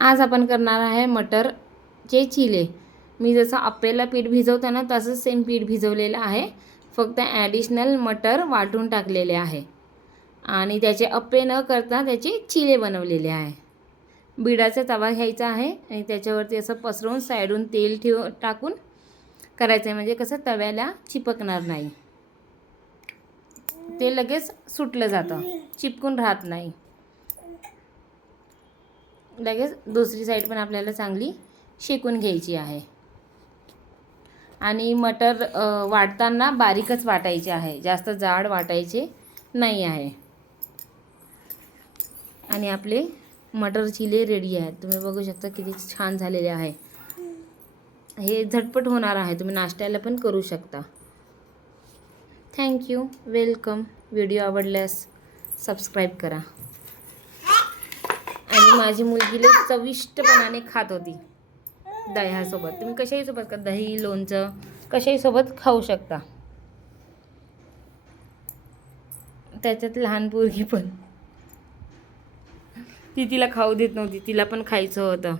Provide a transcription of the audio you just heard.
आज आपण करणार आहे मटरचे चिले। मी जसं आप्पेला पीठ भिजवतो ना तसंच सेम पीठ भिजवलेलं आहे, फक्त ॲडिशनल मटर वाटून टाकलेले आहे आणि त्याचे अप्पे न करता त्याचे चिले बनवलेले आहे। बिडाचा तवा घ्यायचा आहे आणि त्याच्यावरती असं पसरवून साईडून तेल टाकून करायचं आहे, म्हणजे कसं तव्याला चिपकणार नाही, ते लगेच सुटलं जातं, चिपकून राहत नाही। लगेच दुसरी साईड पण आपल्याला चांगली शेकून घ्यायची आहे आणि मटर वाटताना बारीकच वाटायचे आहे, जास्त जाड वाटायचे नाही आहे। आणि आपले मटर चिले रेडी आहेत। तुम्ही बघू शकता किती छान झालेले आहे। हे झटपट होणार आहे, तुम्ही नाश्त्याला पण करू शकता। Thank you, welcome. व्हिडिओ आवडल्यास सबस्क्राईब करा। आणि माझी मुलगी लई चविष्टपणाने खात होती दह्यासोबत। तुम्ही कशाही सोबत का दही, लोणचं कशाही सोबत खाऊ शकता। त्याच्यात लहान पोरगी पण, ती तिला खाऊ देत नव्हती, तिला पण खायचं होतं।